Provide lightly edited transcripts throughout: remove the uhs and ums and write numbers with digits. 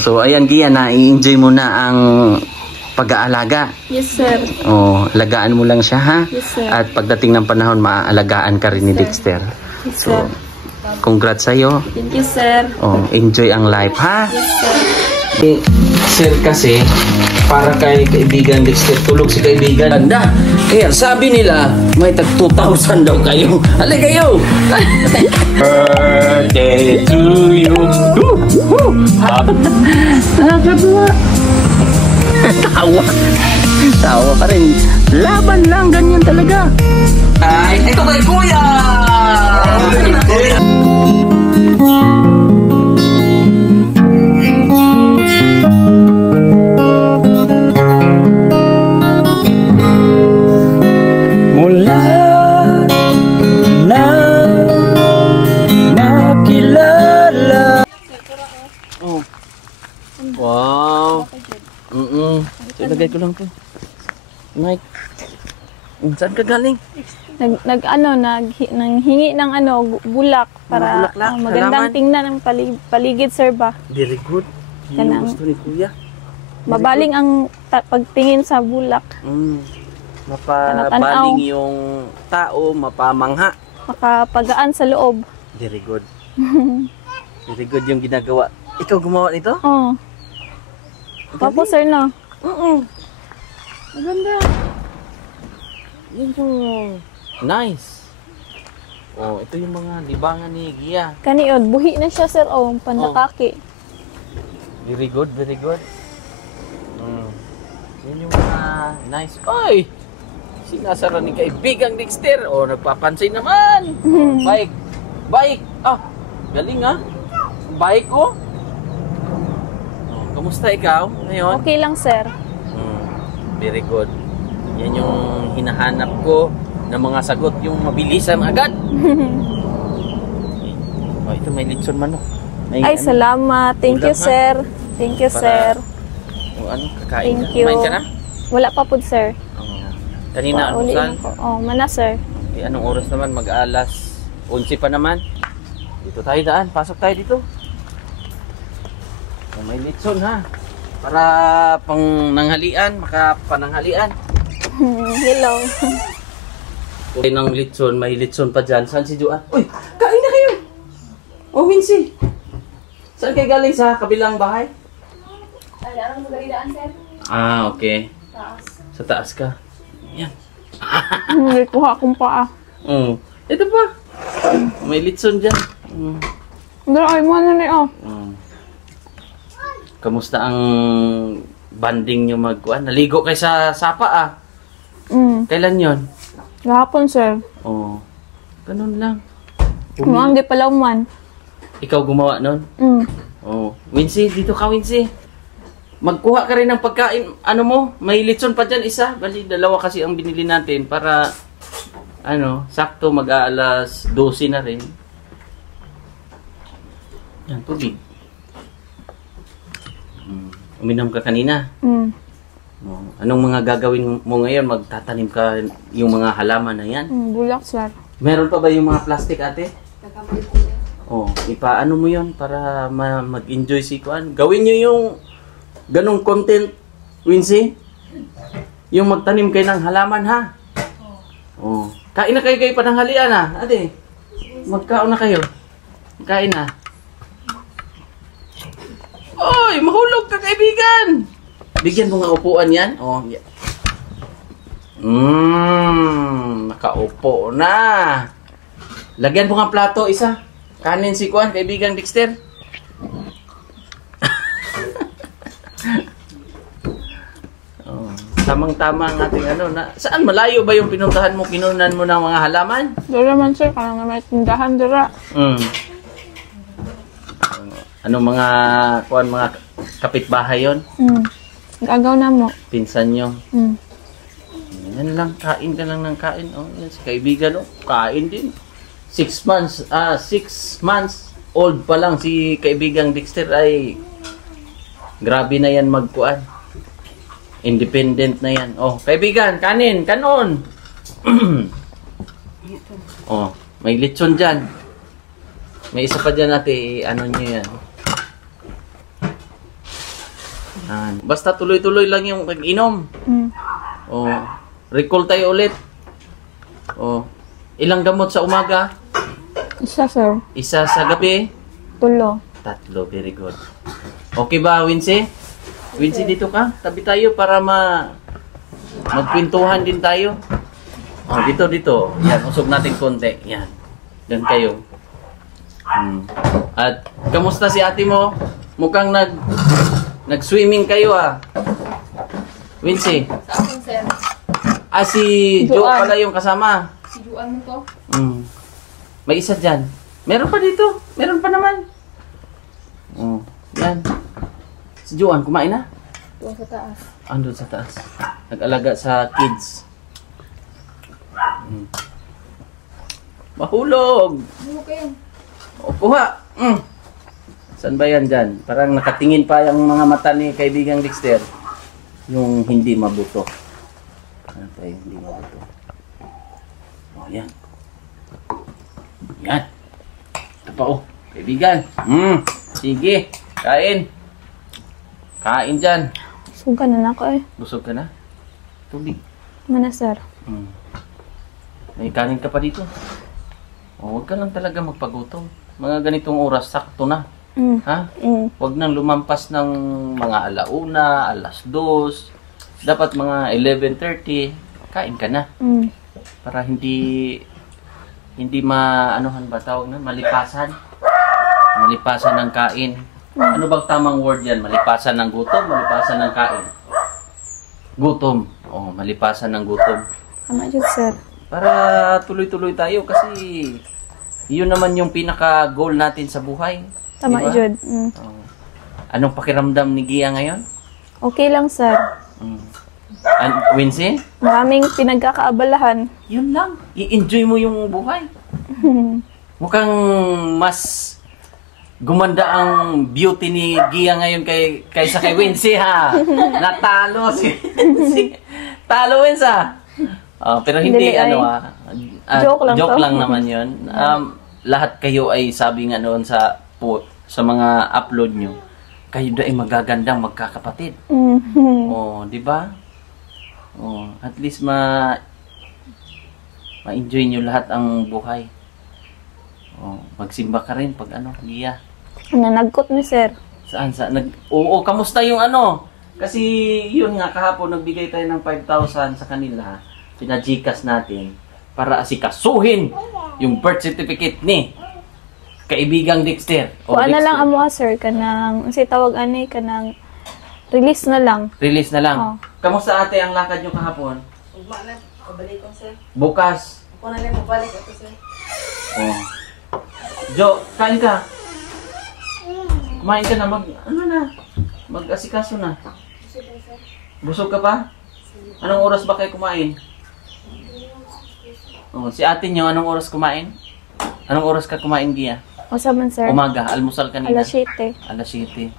So ayan Gia, na-i-enjoy mo na ang pag-aalaga. Yes, sir. Oh, alagaan mo lang siya ha. Yes, sir. At pagdating ng panahon, maaalagaan ka rin ni Dexter. Yes, so, sir. Congrats sa'yo. Thank you, sir. Oh, enjoy ang life ha. Yes, sir. Sir kasi, para kay kaibigan Dexter, tulog si kaibigan. Anda, kaya sabi nila, may tag 2,000 daw kayo. Halay kayo! Birthday to you. Tawa. Tawa pa rin. Laban lang, ganyan talaga. Ay, ito kay Kuya! Mula na nakilala. Oh. Wow. Ilagay ko lang to. Mike. Saan ka galing? Nanghingi ng bulak para bulaklak, magandang halaman. tingnan ang paligid, sir ba? Very good. Yan ang gusto ni Kuya. Mabaling ang pagtingin sa bulak. Mapabaling yung tao, mapamangha. Makapagaan sa loob. Very good. Very good yung ginagawa. Ikaw gumawa nito? Oo. Papo, sir, no? Maganda. Yan yung nice. Oh, ito yung mga libangan ni Gia. Kaniod, buhi na siya, sir. Oh, pandakaki. Very good, very good. Yan yung mga nice. Oy! Sinasara ni kaibigang Dexter. Oh, nagpapansin naman. Bike. Bike. Ah, galing ah. Bike ko. Oh, kamusta ikaw ngayon? Okay lang, sir. Very good. Yan yung hinahanap ko na mga sagot, yung mabilisan agad. Oh, ito may litson man. Ay, salamat. Thank you, sir. Thank you, sir. Kakain Thank ka? you. Kumain ka na? Wala pa po, sir. Kanina, Uli saan? na po. Oh, mana, sir. Anong oras naman? Mag-alas 11 pa naman. Dito tayo daan. Pasok tayo dito. Oh, may litson ha. Para pang nanghalian, makapananghalian. Hello. Okay ng litson, may litson pa dyan. Saan si Joan? Uy, kain na kayo! Oh, Wincy. Saan kayo galing? Sa kabilang bahay? Alam mo garidaan, sir? Ah, okay. Taas. Sa taas ka. Yan. May kuha akong paa. Ito pa. May litson dyan. Ay, mana ni Kamusta ang banding nyo magkuhan? Naligo kayo sa sapa ah. Kailan yon? Gahapon, sir. Oh. Ganun lang. Kumanggi pala man. Ikaw gumawa nun? Oh. Wincy, dito ka Wincy. Magkuha ka rin ng pagkain. Ano mo? May litson pa dyan isa. Bali, dalawa kasi ang binili natin para sakto mag-aalas 12 na rin. Yan, tubig. Uminom ka kanina. Anong mga gagawin mo ngayon? Magtatanim ka yung mga halaman na yan? Bulak, sir. Meron pa ba yung mga plastic, ate? Oh, ipaano mo yon para mag-enjoy si Kuan? Gawin nyo yung ganong content, Wincy. Yung magtanim kayo ng halaman, ha? Oh. Kain na kayo pananghalian, ha? Ate, magkaon na kayo. Kain na. Oy, mahulog ka, kaibigan! Bigyan mo nga upuan yan. Oh, yeah. Nakaupo na. Lagyan mo nga plato, isa. Kanin si Kuan, kaibigang Dexter. Oh, tamang-tama ang ating saan malayo ba yung pinuntahan mo, kinunan mo ng mga halaman? Dara man, sir. Kaya nga may tindahan, dara. Anong mga Kuan, mga kapitbahay yon? Gagaw na mo. Pinsan nyo. Yan lang, kain ka lang ng kain. Oh, yan si kaibigan, kain din. 6 months old pa lang si kaibigang Dexter ay grabe na yan magkuan. Independent na yan. Oh, kaibigan, kanin, kanon. Oh, may lechon dyan. May isa pa dyan natin, ano nyo yan. Basta tuloy-tuloy lang yung pag-inom. Oh, recall tayo ulit. Oh, ilang gamot sa umaga? Isa, sir. Isa sa gabi? 3. 3, very good. Okay ba, Wincy? Wincy, dito ka. Tabi tayo para magpintuhan din tayo. Oh, dito. Yan, usog natin konti. Yan. Yan kayo. At kamusta si ate mo? Mukhang nag-swimming kayo Wincy. Saan, sir? Si Jo pala yung kasama. Si Juan mo to? May isa dyan. Meron pa dito. Meron pa naman. Yan. Si Joan, kumain na? Doon sa taas. Andun sa taas. Nag-alaga sa kids. Mahulog! Ano kayo? O, kuha! Saan ba yan dyan? Parang nakatingin pa yung mga mata ni kaibigang Dexter. Yung hindi mabuto. Ano pa yung hindi mabuto? O, yan. Yan. Ito pa, kaibigan. Sige. Kain. Kain dyan. Sugan na ako eh. Busog ka na? Tubig. Mana, sir? May kanin ka pa dito. Huwag ka lang talaga magpagutom. Mga ganitong oras, sakto na. Ha? Huwag nang lumampas ng mga 1:00, 2:00. Dapat mga 11:30, kain ka na. Para hindi anuhan ba tawag na? Malipasan. Malipasan ng kain. Ano bang tamang word yan? Malipasan ng gutom, malipasan ng kain. Gutom. Malipasan ng gutom. Tama dyan, sir. Para tuloy-tuloy tayo kasi yun naman yung pinaka-goal natin sa buhay. Tama diba? dyan. Anong pakiramdam ni Gia ngayon? Okay lang, sir. Wincy? Maraming pinagkakaabalahan. Yun lang. I-enjoy mo yung buhay. Mukhang mas gumanda ang beauty ni Gia ngayon kaysa kay Wincy, ha? Natalo si Wincy. Talo, Wincy, pero hindi, joke lang naman yun. Lahat kayo ay sabi nga noon sa mga upload nyo, kayo daw ay magagandang magkakapatid. Di ba? At least ma-enjoy nyo lahat ang buhay. Magsimba ka rin pag Gia. Nanagkot ni sir. Saan? Oo, kamusta yung Kasi yun nga, kahapon nagbigay tayo ng 5,000 sa kanila. Pina-Gcash natin para asikasuhin yung birth certificate ni kaibigang Dexter. Kuha na lang amo sir, kanang, tawag kanang release na lang. Release na lang. Kamusta ate ang lakad nyo kahapon? Ugma na. Pabalik ko, sir. Bukas. Ako na lang mabalik ako, sir. Jo, kain ka. Kumain ka na, mag-asikaso na. Busog ka pa? Anong oras ba kayo kumain? Si ate nyo, anong oras kumain? Anong oras ka kumain, Gia? O saman, sir? Umaga, almusal kanina. 7:00. 7:00.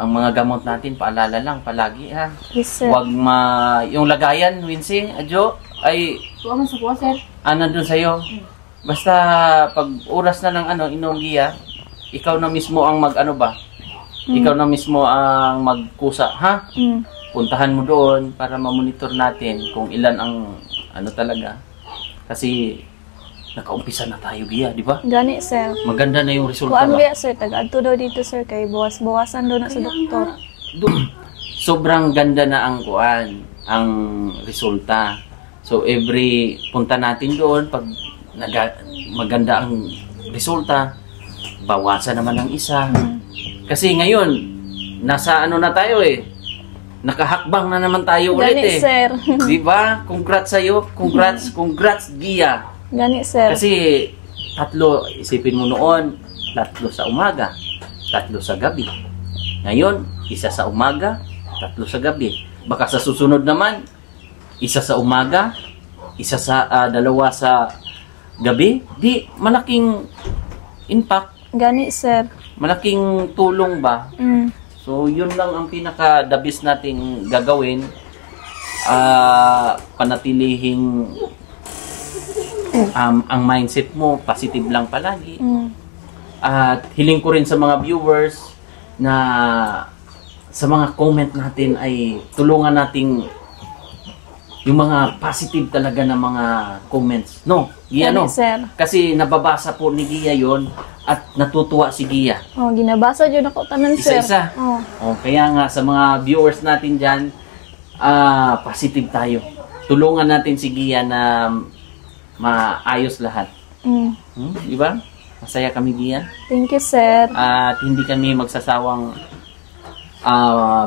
Ang mga gamot natin, paalala lang, palagi ha. Yes, sir. Huwag yung lagayan, Wincy, Jo, ay Tuwa man sa kuha, sir. nandun sa'yo. Basta pag oras na ng inom, Gia, ikaw na mismo ang ikaw na mismo ang magkusa, ha? Puntahan mo doon para ma-monitor natin kung ilan ang talaga. Kasi nakaumpisa na tayo, Gia, di ba? Gani, sir. Maganda na yung resulta Kuhaan ba? biya, sir. Tag-adto daw dito, sir. Kay bawas-bawasan doon na sa doktor. Sobrang ganda na ang resulta. So every punta natin doon, pag maganda ang resulta, bawasan naman ng isa. Kasi ngayon, nasa na tayo nakahakbang na naman tayo ulit Gani, sir. Di ba? Congrats sa'yo. Congrats, Gia. Gani, sir. Kasi 3, isipin mo noon, 3 sa umaga, 3 sa gabi. Ngayon, 1 sa umaga, 3 sa gabi. Baka sa susunod naman, 1 sa umaga, 2 sa gabi. Di, malaking impact. Gani, sir. Malaking tulong ba? So, yun lang ang pinaka-the best nating gagawin. Panatilihing ang mindset mo, positive lang palagi. At hiling ko rin sa mga viewers na sa mga comment natin ay tulungan nating yung mga positive talaga na mga comments. No, Gia, no? Gani, sir. Kasi nababasa po ni Gia yon at natutuwa si Gia. Oh, ginabasa jud ako tanan, sir. Isa-isa. Oh. O, kaya nga sa mga viewers natin dyan, positive tayo. Tulungan natin si Gia na maayos lahat. Di ba? Masaya kami, Gia. Thank you, sir. At hindi kami magsasawang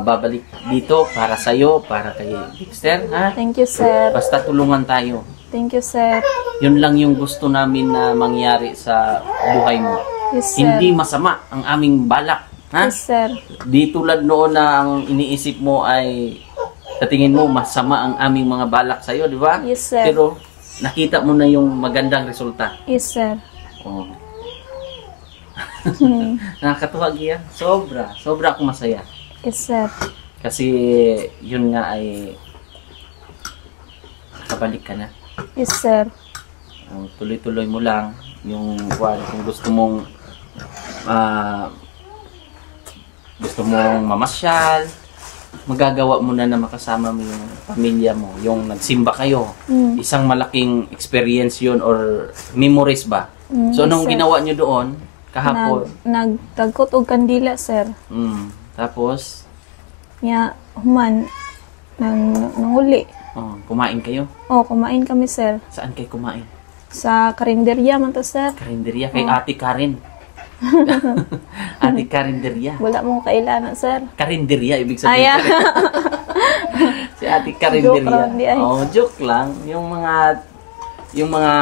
babalik dito para sa'yo, para kay Dexter, ha? Thank you, sir. Basta tulungan tayo. Thank you, sir. Yun lang yung gusto namin na mangyari sa buhay mo. Yes, sir. Hindi masama ang aming balak, ha? Yes, sir. Di tulad noon na ang iniisip mo ay sa tingin mo masama ang aming mga balak sa'yo, di ba? Yes, sir. Pero nakita mo na yung magandang resulta. Yes, sir. Oh. Nakakatuwa, Gia. Sobra akong masaya. Yes, sir. Kasi yun nga ay nakabalik ka na. Yes, sir. Tuloy-tuloy mo lang yung kung gusto mong mamasyal, magagawa mo na makasama mo yung pamilya mo, yung nagsimba kayo. Isang malaking experience yun or memories ba? So, anong sir. ginawa nyo doon kahapon? Nagtagkot og kandila, sir. Tapos, Nya, human, nanguli. kumain kayo? Oh, kumain kami, sir. Saan kayo kumain? Sa karinderya man to, sir. Karinderya, kay Ate Karen. Ate Karinderya. Wala mong kailangan, sir. Karinderya, ibig sabihin. Ayan. Si Ate Joke Karinderya. lang, di ay. Joke lang. Yung mga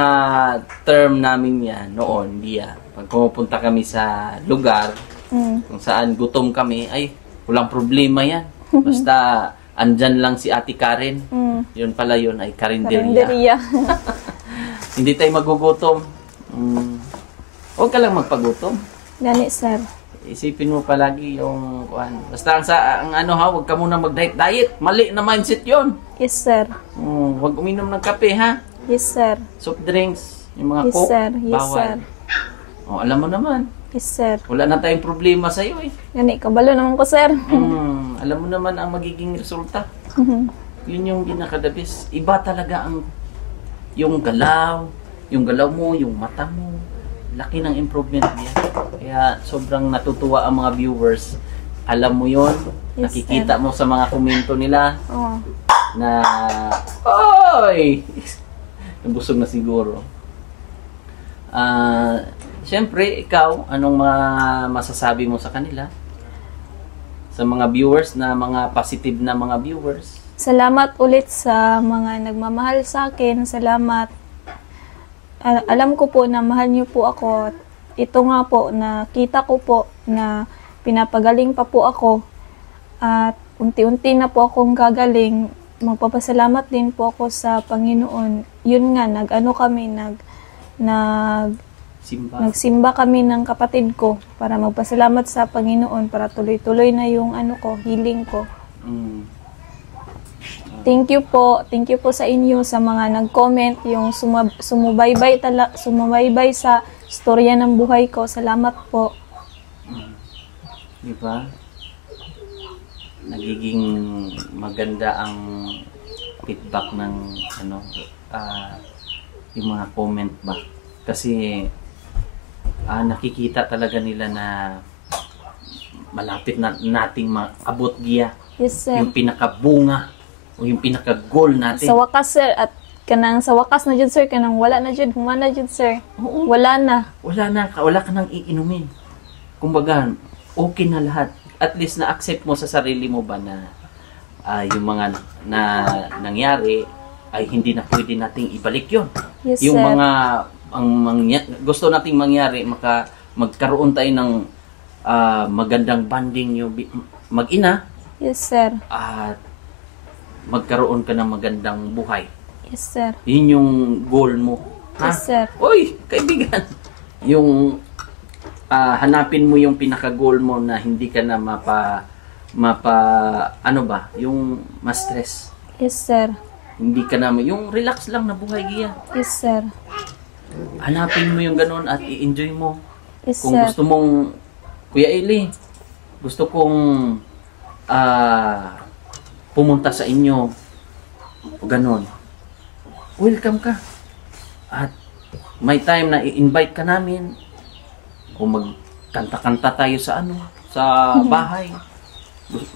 term namin yan noon, Dia. Pag pumupunta kami sa lugar kung saan gutom kami, ay walang problema yan. Basta andyan lang si Ate Karen. Yun pala yun ay Karinderya. Karinderya. Hindi tayo magugutom. Huwag ka lang magpagutom. Gani, sir. Isipin mo palagi yung basta huwag ka muna mag-diet. Mali na mindset 'yon. Yes, sir. Huwag uminom ng kape, ha? Yes, sir. Soft drinks, yung mga Yes, Coke, sir. Yes, bawal. sir. Alam mo naman, Yes, sir. wala na tayong problema sa iyo eh. Gani, kabalo naman ko, sir. Alam mo naman ang magiging resulta. Yun yung pinaka-the best. Iba talaga yung galaw mo, yung mata mo. Laki ng improvement niya. Kaya sobrang natutuwa ang mga viewers. Alam mo yon, Yes, nakikita mo sa mga komento nila Oh. na oy! Nabusog na siguro. Siyempre, ikaw, anong masasabi mo sa kanila? Sa mga viewers na mga positive na mga viewers? Salamat ulit sa mga nagmamahal sa akin. Salamat. Alam ko po na mahal niyo po ako. Ito nga po, nakita ko po na pinapagaling pa po ako. At unti-unti na po akong gagaling. Magpapasalamat din po ako sa Panginoon. Yun nga, nagsimba kami ng kapatid ko para magpasalamat sa Panginoon para tuloy-tuloy na yung healing ko. Thank you po sa inyo sa mga nag-comment, yung sumubaybay sa storya ng buhay ko. Salamat po. Di ba? Nagiging maganda ang feedback ng yung mga comment ba? Kasi nakikita talaga nila na malapit na nating maabot, Gia. Yes, sir. Yung pinakabunga o yung pinaka-goal natin. Sa wakas, sir, at sa wakas na dyan, sir, wala na dyan, humana dyan, sir. Oo. Wala na. Wala ka nang iinumin. Kumbaga, okay na lahat. At least na-accept mo sa sarili mo ba na yung mga na nangyari ay hindi na pwede nating ibalik yon. Yes, Yung sir. gusto nating mangyari, magkaroon tayo ng magandang bonding yung mag-ina. Yes, sir. At magkaroon ka ng magandang buhay. Yes, sir. Yun yung goal mo. Ha? Yes, sir. Uy, kaibigan. Yung hanapin mo yung pinaka-goal mo na hindi ka na yung ma-stress. Yes, sir. Hindi ka na, yung relax lang na buhay, Gia. Yes, sir. Hanapin mo yung ganun at i-enjoy mo. Yes, Kung sir. gusto mong, Kuya Eli, gusto kong pumunta sa inyo o ganon, welcome ka. At may time na i-invite ka namin o magkanta-kanta tayo sa sa bahay.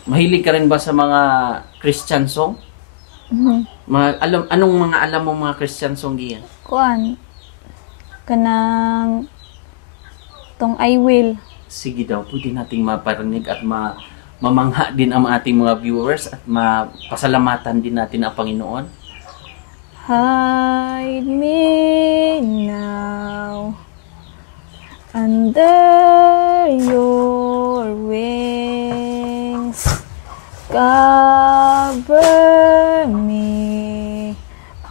Mahilig ka rin ba sa mga Christian song? Anong mga alam mo mga Christian song giyan? Kuan. Kanang tong I will. Sige daw, pwede nating maparinig at mamangha din ang ating mga viewers at mapasalamatan din natin ang Panginoon. Hide me now under your wings. Cover me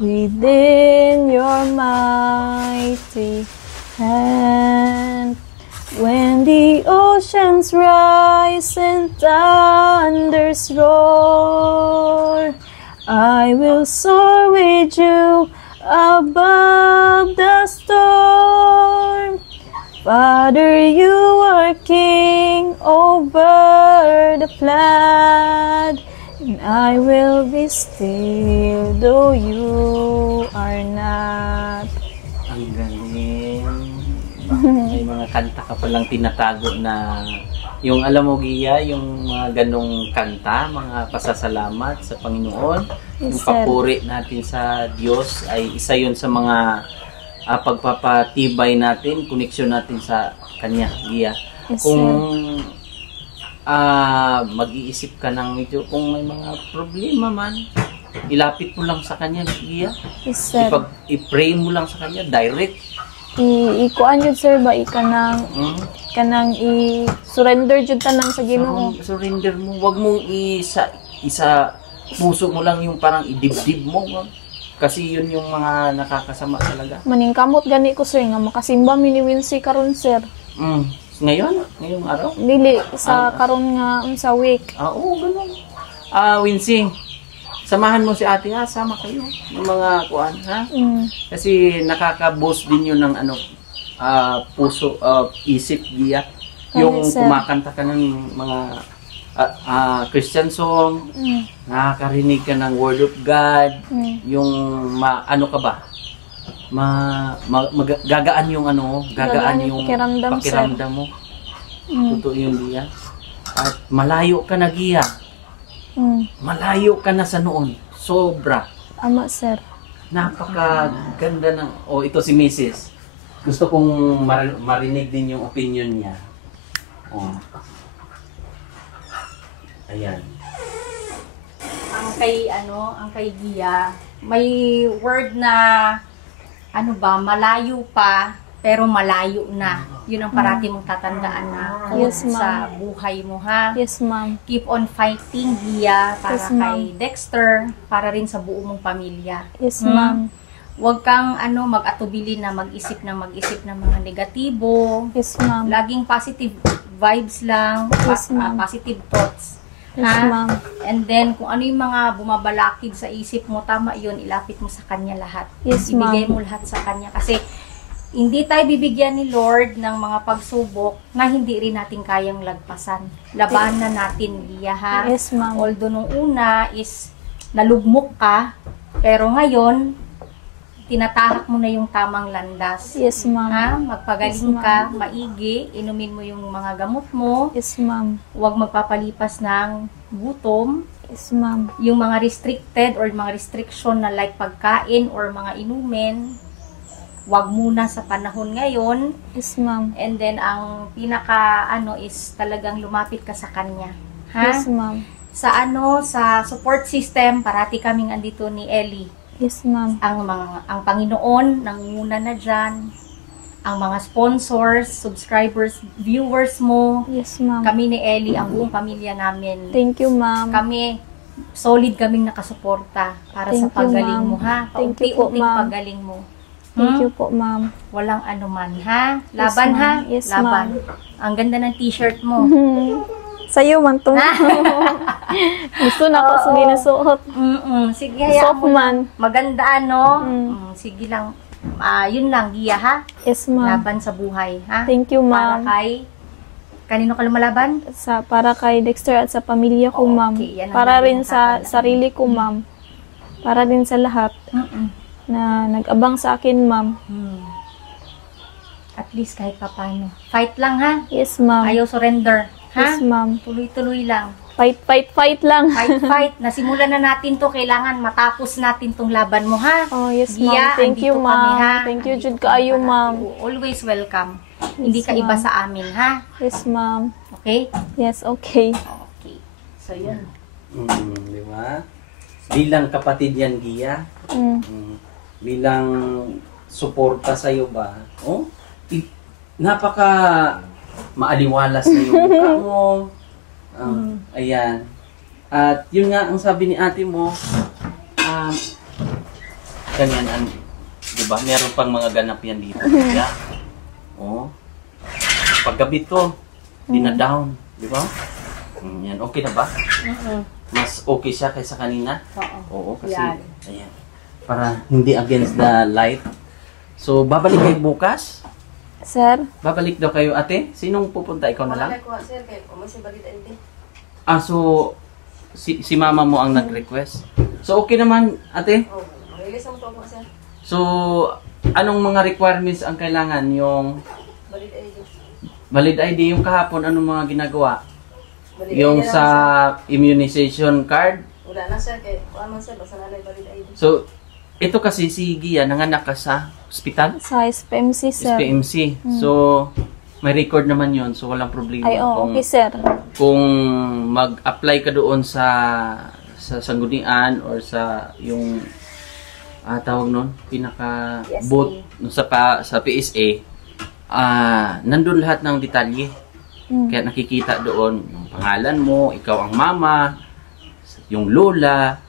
within your mighty hand. When the oceans rise and thunders roar, I will soar with you above the storm. Father, you are king over the flood, and I will be still though you are not. Ang galing. May mga kanta ka palang tinatago na yung alam mo Gia, yung mga ganong kanta, mga pasasalamat sa Panginoon, yung Yes, sir. papuri natin sa Diyos ay isa yun sa mga pagpapatibay natin, koneksyon natin sa Kanya, Gia. Yes, Kung mag-iisip ka ng medyo, kung may mga problema man, ilapit mo lang sa Kanya, Gia. Yes, sir. I-pray mo lang sa Kanya, direct. Ikuan yun, sir, ba? Kanang i-surrender jud tanan sa Ginoo. Surrender mo. Wag mong isa puso mo lang yung parang idibdib mo. Kasi yun yung mga nakakasama talaga. Maningkamot gani ko, sir, nga makasimba mi ni Wincy karon, sir. Ngayong araw? Dili sa karon nga sa week. Oo, ganun. Wincy, samahan mo si ate ha, sama kayo. Yung mga kuan ha. Kasi nakaka-boost din yun ng puso, isip, Gia. Yung Yes, sir. kumakanta ka ng mga Christian song, nakakarinig ka ng Word of God, yung ano ka ba? Gagaan yung gagaan yung pakiramdam mo. Totoo yung Gia. At malayo ka na, Gia. Malayo ka na sa noon. Sobra. Ama, sir. Napakaganda ng... ito si Mrs. Gusto kong marinig din yung opinion niya. Ayan. Ang kay Gia, may word na malayo pa pero malayo na. Yun ang parati mong tatandaan na Yes, ma'am. sa buhay mo, ha? Yes, ma'am. Keep on fighting, Gia, para Yes, ma'am. kay Dexter, para rin sa buo mong pamilya. Yes, ma'am. Huwag kang mag-atubili na mag-isip ng mga negatibo. Yes, ma'am. Laging positive vibes lang, Yes, ma'am. positive thoughts. Yes, Ha? ma'am. And then, kung ano yung mga bumabalakid sa isip mo, tama yun, ilapit mo sa Kanya lahat. Yes, Ibigay ma'am. mo lahat sa Kanya. Kasi, hindi tayo bibigyan ni Lord ng mga pagsubok na hindi rin natin kayang lagpasan. Labanan natin, Gia, ha? Yes, ma'am. Although nung una is nalugmok ka, pero ngayon, tinatahak mo na yung tamang landas. Yes, ma'am. Ha? Magpagaling Yes, ma'am. ka, maigi, inumin mo yung mga gamot mo, Yes, ma'am. huwag magpapalipas ng gutom, Yes, ma'am. yung mga restricted or mga restriction na like pagkain or mga inumin, huwag muna sa panahon ngayon. Yes, ma'am. And then, ang pinaka, is talagang lumapit ka sa Kanya. Ha? Yes, ma'am. Sa support system, parati kaming andito ni Ellie. Yes, ma'am. Ang Panginoon, nangunguna na dyan. Ang mga sponsors, subscribers, viewers mo. Yes, ma'am. Kami ni Ellie, ang buong pamilya namin. Thank you, ma'am. Kami, solid kaming nakasuporta para sa Thank you, pagaling ma'am. mo, ha? Thank you po, Paunti-unting ma'am. pagaling mo. Thank you po, ma'am. Walang anuman, ha? Laban, Yes, ha? ma'am. Yes, Laban. Ang ganda ng t-shirt mo. Sa'yo man to. Gusto na ako sa ginasuot. Sige, hayaan Soft mo man. lang. Maganda, sige lang. Yun lang, Gia, ha? Yes, ma'am. Laban sa buhay, ha? Thank you, Para ma'am. kay Kanino ka lumalaban? Para kay Dexter at sa pamilya ko, ma'am. Okay, yan ang Para lagi rin mong sa tatandaan. sarili ko, ma'am. Para din sa lahat na nag-abang sa akin, ma'am. At least kahit papano. Fight lang ha. Yes, ma'am. Ayaw surrender. Ha? Yes, ma'am. Tuloy-tuloy lang. Fight, fight, fight lang. Fight. Nasimulan na natin to. Kailangan matapos natin tong laban mo, ha? Oh, yes, Gia, ma'am. Thank you, andito kami, ma'am. ha? Thank you, Andito Jud kami kaayo, para- ma'am. Always welcome. Hindi ka Yes, iba ma'am. sa amin, ha? Yes, ma'am. Okay? Yes, okay. Okay. So, yun. Di ba? Bilang kapatid yan, Gia. Mm. Bilang suporta sa iyo ba? Oh, napaka maaliwalas na yung mukha mo. Ayan. At yun nga ang sabi ni ate mo, ganyan, di ba? Meron pang mga ganap yan dito. Gia. Oh. Paggabi to, dina-down, di ba? Yan, okay na ba? Mas okay siya kaysa kanina? Oo, kasi, Yan. ayan, para hindi against the light. So, babalik kayo bukas? Sir? Babalik daw kayo, ate? Sinong pupunta? Ikaw na lang? So, si mama mo ang nag-request? So, okay naman, ate? So, anong mga requirements ang kailangan? Yung valid ID, yung kahapon, anong mga ginagawa? Yung sa immunization card? Wala na sir, kay kuha man sir, basta na valid ID. So, ito kasi si Gia, nanganak ka sa hospital? Sa SPMC, sir. SPMC. So, may record naman yon, so walang problema. Ay, oh, okay, sir. Kung mag-apply ka doon sa sanggunian or sa yung tawag nun, pinaka PSA. booth sa PSA, nandun lahat ng detalye. Kaya nakikita doon yung pangalan mo, ikaw ang mama, yung lola.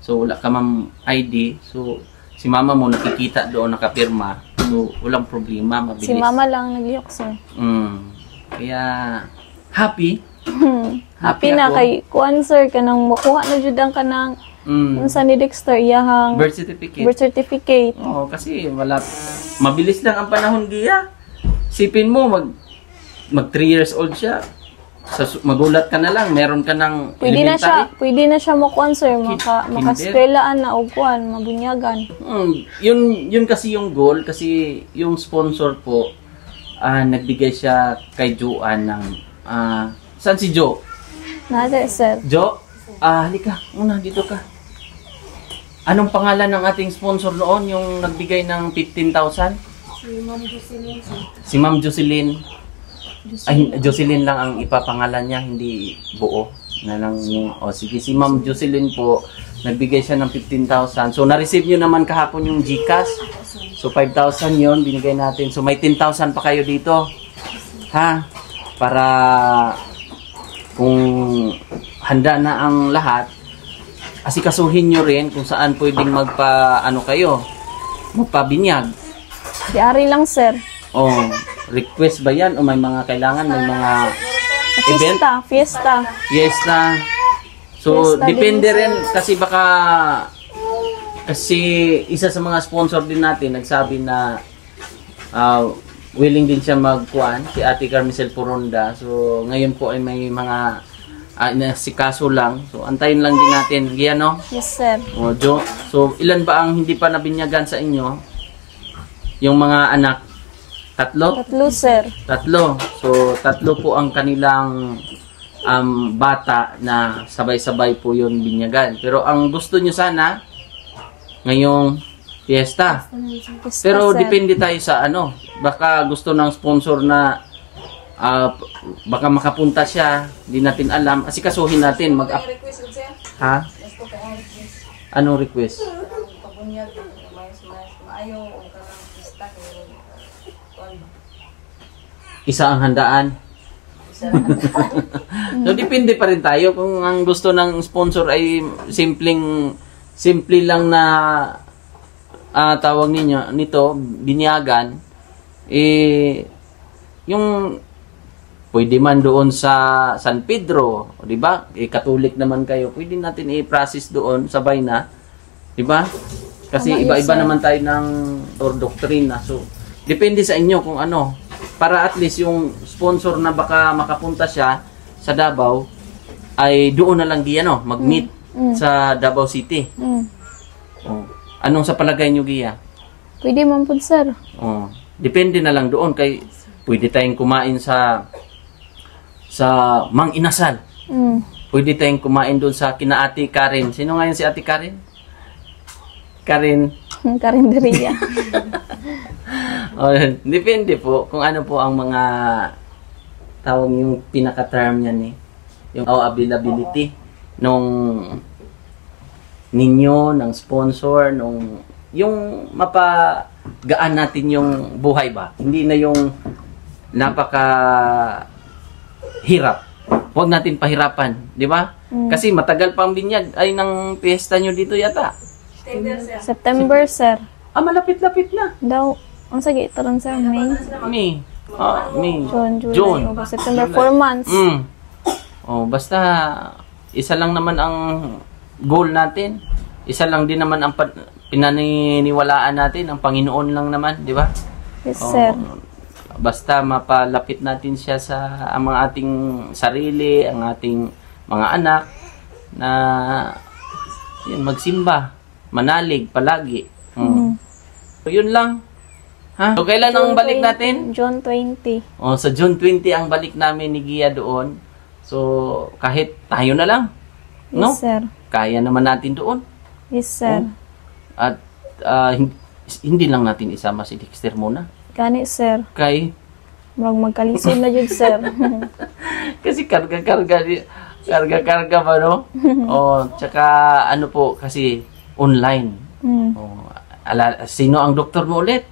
So wala ka mang ID. So si mama mo nakikita doon nakapirma. So walang problema, mabilis. Si mama lang nagliyok, sir. Kaya happy. Happy na ako. kay kuan, sir, kanang makuha na jud ang kanang unsa ni Dexter iyahang Birth certificate. birth certificate. Oo, kasi mabilis lang ang panahon, Gia. Sipin mo, mag 3 years old siya. Magulat ka na lang, meron ka ng elementary. Pwede na siya makuan, sir, Kinder. makaskwelahan na og kuan, mabunyagan. Yun kasi yung goal, kasi yung sponsor po, nagbigay siya kay Joanne ng, saan si Jo? Nada, sir. Jo, halika, muna, dito ka. Anong pangalan ng ating sponsor noon, yung nagbigay ng 15,000? Si Ma'am Jocelyn. Ay, Jocelyn lang ang ipapangalan niya, hindi buo. Na lang yung, sige, si Ma'am Jocelyn po, nagbigay siya ng 15,000. So, na-receive nyo naman kahapon yung GCash. So, 5,000 yon binigay natin. So, may 10,000 pa kayo dito. Ha? Para kung handa na ang lahat, asikasuhin nyo rin kung saan pwedeng magpabinyag. Diari lang, sir. Request ba yan? O may mga kailangan, may mga event? Fiesta. Fiesta. So, Fiesta depende din, rin kasi kasi isa sa mga sponsor din natin nagsabi na willing din siya magkuhan, si Ate Carmicel Poronda. So, ngayon po ay may mga nasikaso lang. So, antayin lang din natin. Gian, no? Yes, sir. Jo. So, ilan ba ang hindi pa nabinyagan sa inyo? Yung mga anak? 3? 3, sir. 3. So, 3 po ang kanilang bata na sabay-sabay po yun binyagan. Pero ang gusto nyo sana, ngayong fiesta. Fiesta, Pero sir. depende tayo sa baka gusto ng sponsor na baka makapunta siya, di natin alam. Asikasuhin natin. Request sir. Ha? Gusto ko ang request. Anong request? Pabunyag, maayo o karang pista kay Isa ang handaan. So, depende pa rin tayo kung ang gusto ng sponsor ay simple lang na tawag nito, binyagan, yung pwede man doon sa San Pedro, di ba? Katolik naman kayo, pwede natin i-process doon, sabay na, di ba? Kasi Tama, iba-iba yes, sir. naman tayo ng doktrina. So, depende sa inyo kung ano. para at least yung sponsor na baka makapunta siya sa Davao ay doon na lang Gia no, mag-meet sa Davao City. Oh. Anong sa palagay nyo Gia? Pwede man po, sir. Oh. Depende na lang doon kay pwede tayong kumain sa Mang Inasal. Pwede tayong kumain doon sa kina Ate Karen. Sino ngayon si Ate Karen? Karen. Karinderya. Oh, depende po kung ano po ang mga tawag yung pinaka-term niyan eh. Yung availability nung ninyo, ng sponsor, nung yung mapagaan natin yung buhay ba. Hindi na yung napaka hirap. Huwag natin pahirapan, di ba? Kasi matagal pang binyag ay ng piyesta nyo dito yata. September, sir. Ah, malapit-lapit na. Daw, ang sige, ito rin, sir. May, May. May. June, July, June. August, September, 4 months. Oh, basta isa lang naman ang goal natin. Isa lang din naman ang pinaniniwalaan natin, ang Panginoon lang naman, di ba? Yes, sir. Basta mapalapit natin siya sa ang mga ating sarili, ang ating mga anak na yun, magsimba, manalig palagi. So, yun lang. Ha? So, kailan ang balik natin? June 20. Oh, sa June 20 ang balik namin ni Gia doon. So, kahit tayo na lang. No? Yes, sir. Kaya naman natin doon. Yes, sir. At hindi lang natin isama si Dexter muna. Gani, sir. Kay Murag magkalisod na yun, sir. kasi karga ba no? Oh, tsaka ano po kasi online. Oh, sino ang doktor mo ulit?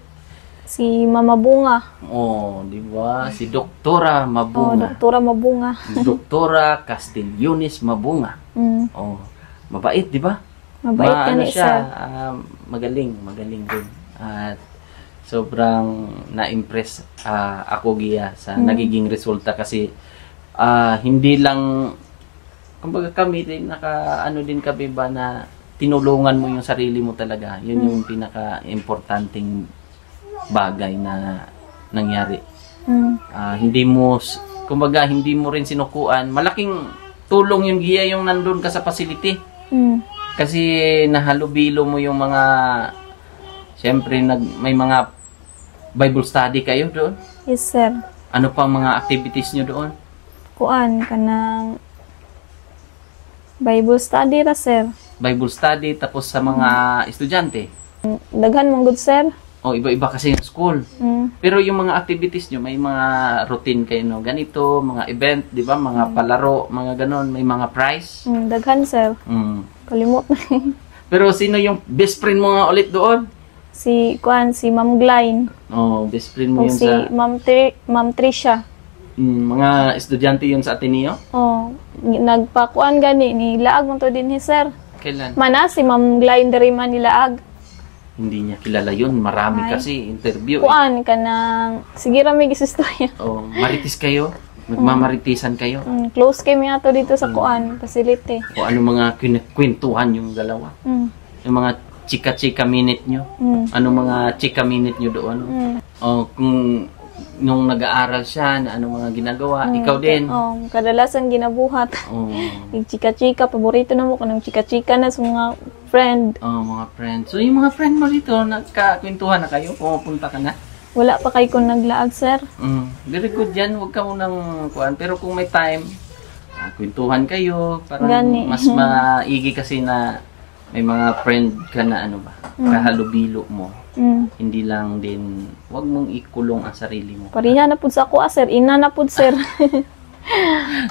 Si Mama Bunga. Oh, di ba? Si Doktora Oh, Mabunga. Doktora Mabunga. Doktora Castigliones Mabunga. Oh, mabait, di ba? Mabait ka ano ni, siya, sir. magaling din. At sobrang na-impress ako Gia sa nagiging resulta kasi hindi lang kumbaga kami din ano din kami ba na tinulungan mo yung sarili mo talaga. Yun yung pinaka-importanting bagay na nangyari. Hindi mo kumbaga hindi mo rin sinukuan. Malaking tulong yung Gia yung nandun ka sa facility. Kasi nahalubilo mo yung mga siyempre may mga Bible study kayo doon? Yes, sir. Ano pa mga activities nyo doon? Kuan ka ng Bible study ra, sir. Bible study tapos sa mga estudyante? Daghan mong good, sir. O iba-iba kasi yung school. Pero yung mga activities nyo, may mga routine kayo, no? Ganito, mga event, di ba? Mga palaro, mga ganon, may mga prize. Daghan, sir. Kalimot na. Pero sino yung best friend mo nga ulit doon? Si Ma'am Glyne. Oh, best friend mo O yun si sa Ma'am Trisha. mga estudyante yun sa Ateneo? Oh, nagpakuan gani ni laag mo to din, sir. Kailan? Mana si Ma'am Glyne diri man ni laag. Hindi niya kilala yun. Marami Ay. kasi interview. Kuan ka ng sige ra mig istorya. Oh, maritis kayo? Magmamaritisan kayo? Close kami ato dito sa kuan facility. O ano mga kwentuhan yung dalawa? Yung mga chika-chika minute nyo? Ano mga chika minute nyo doon? O kung nung nag-aaral siya, na anong mga ginagawa, ikaw din? Oh, kadalasan ginabuhat. Oh, Yung chika-chika, paborito na mo kanang chika-chika na sa mga friend. oh, mga friends. So yung mga friend mo dito, nagkakwentuhan na kayo? Pumupunta ka na? Wala pa kay kung naglaag, sir. Very good yan. Huwag ka munang kuhan. Pero kung may time, kwentuhan kayo. Parang Gani. mas maigi kasi na may mga friend ka na ano ba, kahalubilo mo. Hindi lang din, huwag mong ikulong ang sarili mo. Pariha na pud sa ako, sir. Ina na pud, sir.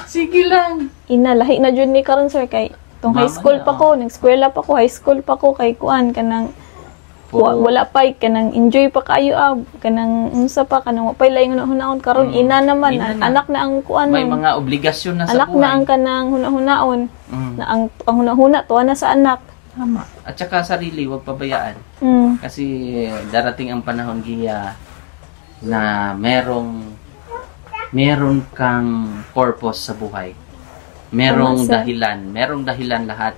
Sige lang. Ina, lahi na jud ni karon, sir. Kay tong high Mama school na, pa ko, nag-eskwela pa ko, high school pa ko, kay kuan kanang wala pa kanang enjoy pa kayo kanang unsa pa kanang wapay laing hunaon karon ina naman Ina na. anak na ang kuan May mga obligasyon na sa anak buhay. na ang kanang hunaon na ang hunahuna tuwa na sa anak. Tama. At saka sarili, huwag pabayaan. Kasi darating ang panahon, Gia, na meron kang purpose sa buhay. Merong Tama, sir. merong dahilan lahat.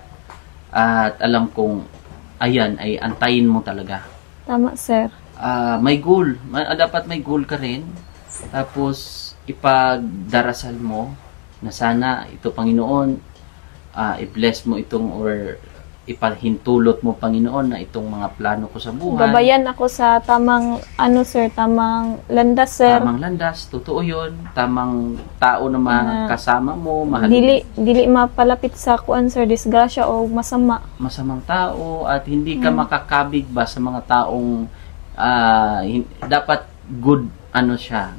At alam kong, ayan, ay antayin mo talaga. Tama, sir. May goal. Dapat may goal ka rin. Tapos, ipagdarasal mo na sana ito, Panginoon, i-bless mo itong or ipahintulot mo, Panginoon, na itong mga plano ko sa buhay. Gabayan ako sa tamang, sir, tamang landas, sir. Tamang landas, totoo yun. Tamang tao na makasama mo, mahal. Dili mapalapit sa kuan, sir, disgrasya o Masamang tao at hindi ka makakabig ba sa mga taong dapat good,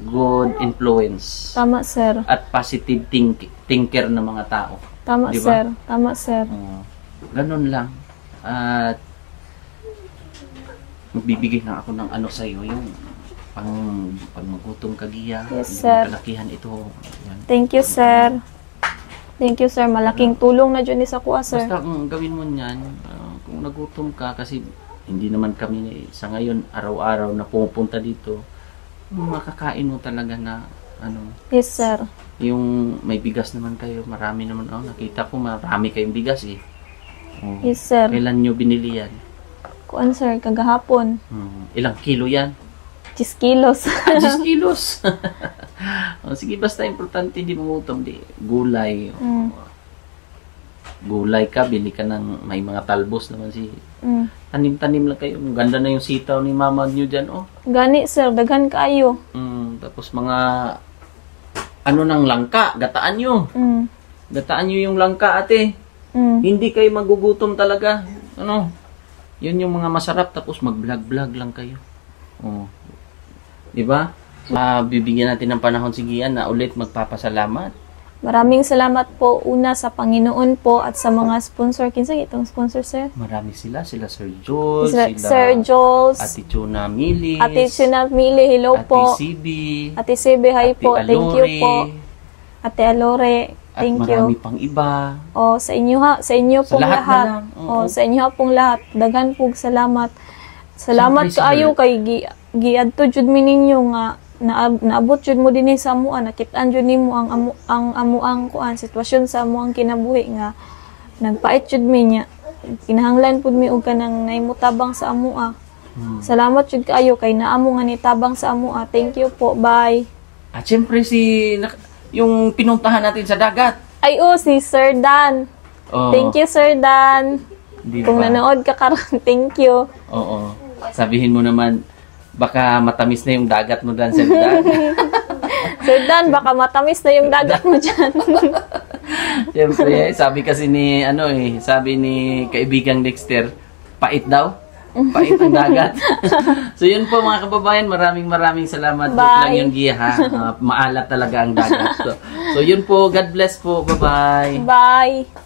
good influence. Tama, sir. At positive thinker na mga tao. Tama, Diba? sir. Tama, sir. Ganun lang. At magbibigay na ako ng sa iyo, yung pag magutom ka, Gia. Yes, yung sir. kalakihan ito. Yan. Thank you, sir. Thank you, sir. Malaking tulong na dyan sa kuha, sir. Basta kung gawin mo niyan, kung nagutom ka, kasi hindi naman kami sa ngayon araw-araw na pumupunta dito, makakain mo talaga na Yes, sir. yung may bigas naman kayo, marami naman. Nakita ko marami kayong bigas eh. Yes, sir. Kailan nyo binili yan? Kuan, sir, kagahapon. Ilang kilo yan? 10 kilos. 10 kilos. Sige, basta importante di mangutom. Gulay. Gulay ka, bili ka ng may mga talbos naman tanim-tanim lang kayo. Ganda na yung sitaw ni mama nyo dyan, Gani, sir, daghan kaayo. Tapos mga ng langka, gataan nyo. Gataan nyo yung langka, ate. Hindi kayo magugutom talaga. Yun yung mga masarap, tapos mag-vlog-vlog lang kayo. Diba? Bibigyan natin ng panahon si Gian na ulit magpapasalamat. Maraming salamat po una sa Panginoon po at sa mga sponsor. Kinsa itong sponsor, sir? Marami sila Sir Jules, Sir Jules, Ate Chuna Milis, Ate Chuna Mili, hello po. Ate Sibi, Ate Sibi, hi Ate po. Thank you Alore, po. Ate Alore, at thank marami you. pang iba. Sa inyo Sa pong lahat lahat. na lang. Oo. Sa inyo pong lahat. Daghan po salamat. Salamat Siyempre, kaayo kay giadto jud mi ninyo nga naabot jud mo dinhi sa amuan, nakitaan jud nimo ang amuang kuan sitwasyon sa amuang kinabuhi nga nagpait jud mi nya. Kinahanglan pud mi og kanang naimutabang sa amua. Salamat jud kaayo kay naamo nga nitabang sa amua. Thank you po. Bye. At syempre yung pinuntahan natin sa dagat. Ay si Sir Dan. Oh, Thank you, Sir Dan. di Kung ba? nanood ka karon, thank you. Oo. Sabihin mo naman, baka matamis na yung dagat mo dyan, Sir Dan. Sir Dan, baka matamis na yung dagat mo dyan. Siyempre, sabi kasi sabi ni kaibigang Dexter, pait daw. Pait ang dagat. So yun po mga kababayan, maraming salamat. Joke lang Bye. yung Gia, ha. Maalat talaga ang dagat. So yun po, God bless po. Bye-bye. Bye.